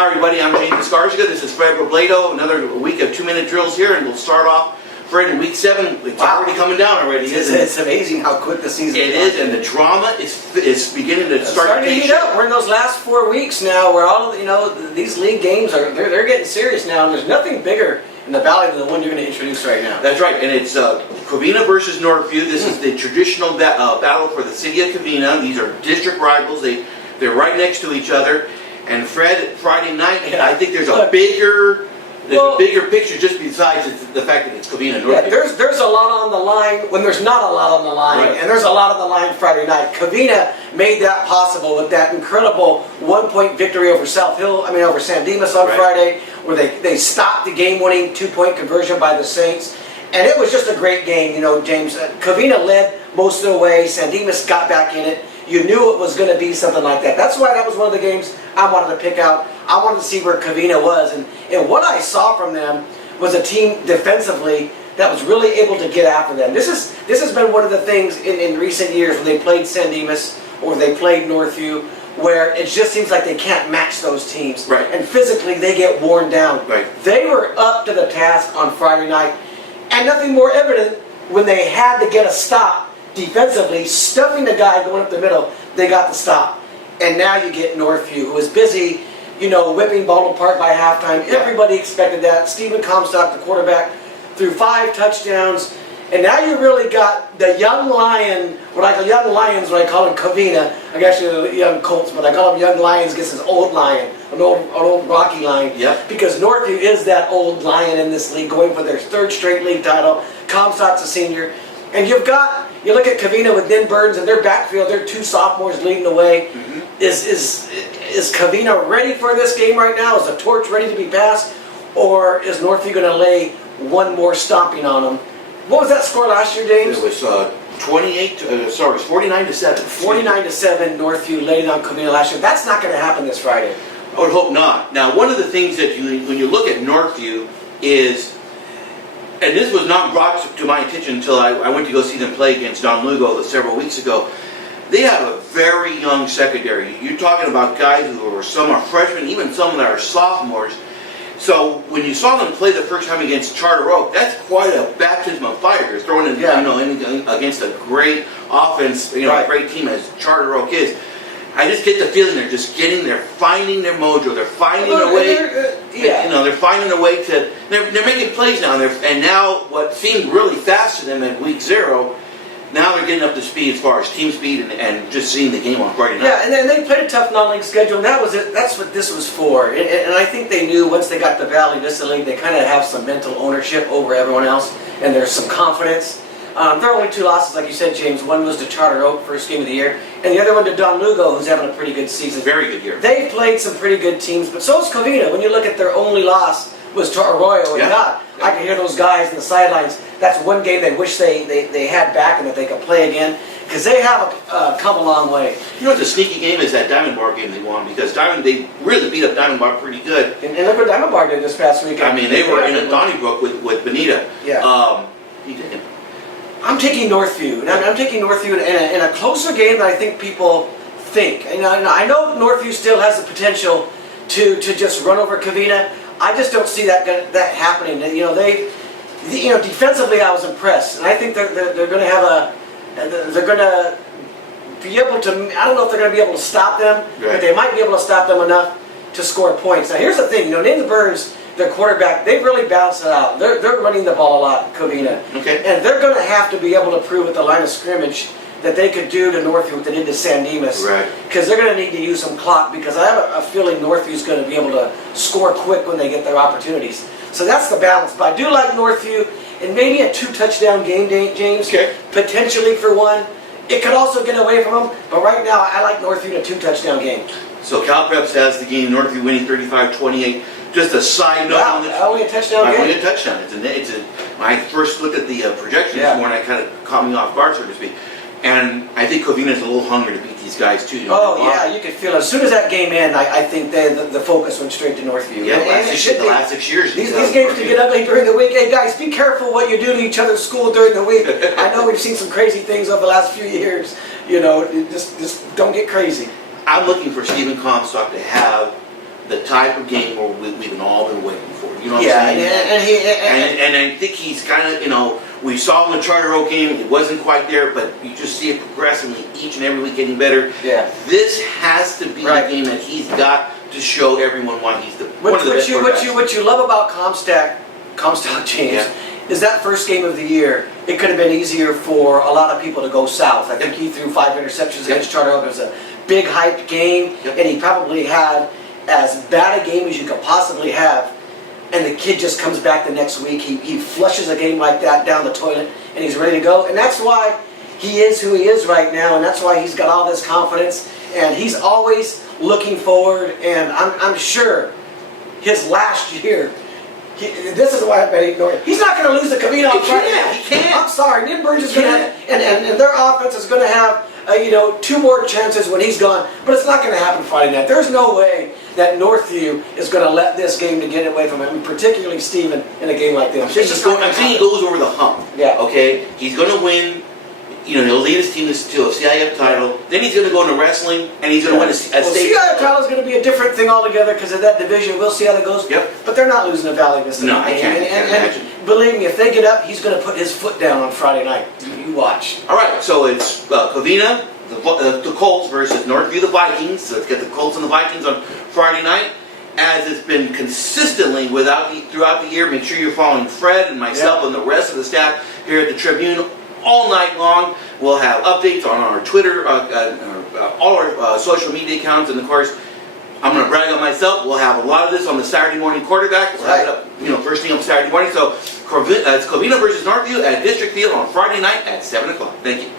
Hi everybody, I'm James Escarcega. This is Fred Robledo. Another week of 2-minute drills here, and we'll start off, Fred, in week 7. It's already coming down already, isn't it? It's amazing how quick the season is. It is, and the drama is beginning to start to heat up. We're in those last 4 weeks now where all of these league games they're getting serious now, and there's nothing bigger in the Valley than the one you're going to introduce right now. That's right, and it's Covina versus Northview. This is the traditional battle for the city of Covina. These are district rivals. They're right next to each other. And Fred, Friday night, I think there's a bigger picture just besides the fact that it's Covina and Northview. Yeah, there's a lot on the line when there's not a lot on the line, right. And there's a lot on the line Friday night. Covina made that possible with that incredible 1-point victory over over San Dimas on Friday, where they stopped the game-winning 2-point conversion by the Saints. And it was just a great game, James. Covina led most of the way. San Dimas got back in it. You knew it was going to be something like that. That's why that was one of the games I wanted to pick out. I wanted to see where Covina was. And what I saw from them was a team defensively that was really able to get after them. This has been one of the things in recent years when they played San Dimas or they played Northview, where it just seems like they can't match those teams. Right. And physically they get worn down. Right. They were up to the task on Friday night. And nothing more evident when they had to get a stop defensively, stuffing the guy going up the middle, they got the stop. And now you get Northview, who was busy, whipping ball apart by halftime. Yeah. Everybody expected that. Stephen Comstock, the quarterback, threw 5 touchdowns. And now you really got the young lion, what I call young lions, what I call him Covina. I guess the young Colts, but I call him young lions against this old lion, an old Rocky lion. Yep. Because Northview is that old lion in this league, going for their 3rd straight league title. Comstock's a senior. And you look at Covina with Nin Burns in their backfield, their 2 sophomores leading the way. Mm-hmm. Is Covina ready for this game right now? Is the torch ready to be passed? Or is Northview going to lay one more stomping on them? What was that score last year, James? It was 49-7. 49-7, Northview laid on Covina last year. That's not going to happen this Friday. I would hope not. Now, one of the things that when you look at Northview is, and this was not brought to my attention until I went to go see them play against Don Lugo several weeks ago. They have a very young secondary. You're talking about guys some are freshmen, even some that are sophomores. So when you saw them play the first time against Charter Oak, that's quite a baptism of fire. You're throwing in, against a great offense, a great team as Charter Oak is. I just get the feeling they're finding their mojo. They're finding a way. They're finding a way to. They're making plays now. And now what seemed really fast to them at week 0, now they're getting up to speed as far as team speed and just seeing the game on Friday night. Yeah, and then they played a tough non-league schedule, and that was it. That's what this was for. And I think they knew once they got the Valle Vista League, they kind of have some mental ownership over everyone else, and there's some confidence. There are only 2 losses, like you said, James. One was to Charter Oak, first game of the year, and the other one to Don Lugo, who's having a pretty good season. Very good year. They've played some pretty good teams, but so is Covina. When you look at their only loss was to Arroyo, and I can hear those guys in the sidelines. That's one game they wish they had back and that they could play again, because they have come a long way. You know what the sneaky game is? That Diamond Bar game they won, because they really beat up Diamond Bar pretty good. And look what Diamond Bar did this past weekend. I mean, they were in a Donnybrook with Benita. Yeah. I'm taking Northview, and I'm taking Northview in a closer game than I think people think. I know Northview still has the potential to just run over Covina. I just don't see that happening. Defensively I was impressed, and I think they're going to they're going to be able to. I don't know if they're going to be able to stop them, but they might be able to stop them enough to score points. Now here's the thing, Nin Burns, their quarterback, they've really balanced it out. They're running the ball a lot, Covina. Okay. And they're going to have to be able to prove at the line of scrimmage that they could do to Northview what they did to San Dimas. Right. Because they're going to need to use some clock, because I have a feeling Northview's going to be able to score quick when they get their opportunities. So that's the balance. But I do like Northview in maybe a 2-touchdown game, James. Okay. Potentially for 1. It could also get away from them, but right now I like Northview in a 2-touchdown game. So CalPreps has the game, Northview winning 35-28. Just a side note on this. Only a touchdown game? Only a touchdown. When I first looked at the projections this morning, I kind of caught me off guard, so to speak. And I think Covina's a little hungry to beat these guys too. Yeah, you could feel it. As soon as that game ended, I think the focus went straight to Northview. Yeah, the last 6 years. These games can get ugly during the week. Hey guys, be careful what you do to each other's school during the week. I know we've seen some crazy things over the last few years. Just don't get crazy. I'm looking for Stephen Comstock to have the type of game where we've all been waiting for. You know what Yeah, I'm saying? and And I think he's kind of, you know, we saw him in the Charter Oak game, it wasn't quite there, but you just see it progressively each and every week getting better. Yeah. This has to be the game that he's got to show everyone why he's one of the best quarterbacks. What you love about Comstock, James, is that first game of the year, it could have been easier for a lot of people to go south. I think he threw 5 interceptions against Charter Oak. It was a big hyped game, and he probably had as bad a game as you could possibly have. And the kid just comes back the next week. He flushes a game like that down the toilet, and he's ready to go. And that's why he is who he is right now, and that's why he's got all this confidence. And he's always looking forward. And I'm sure his last year, this is why I bet he's not going to lose to Covina on Friday. He can't. I'm sorry, Nick Burns is going to, and their offense is going to have 2 more chances when he's gone. But it's not going to happen Friday night. There's no way that Northview is going to let this game to get away from him, particularly Steven, in a game like this. I'm saying he goes over the hump. Yeah. Okay? He's going to win. You know, he'll lead his team to a CIF title. Then he's going to go into wrestling, and he's going to win a state CIF title is going to be a different thing altogether because of that division. We'll see how that goes. Yep. But they're not losing to Valle Vista League. No, I can't imagine. And believe me, if they get up, he's going to put his foot down on Friday night. You watch. All right, so it's Covina, the Colts, versus Northview, the Vikings. So let's get the Colts and the Vikings on Friday night. As it's been consistently throughout the year, make sure you're following Fred and myself and the rest of the staff here at the Tribune all night long. We'll have updates on our Twitter, all our social media accounts, and of course, I'm going to brag on myself. We'll have a lot of this on the Saturday morning quarterback. We'll have it up, first thing up Saturday morning. So it's Covina versus Northview at District Field on Friday night at 7 o'clock. Thank you.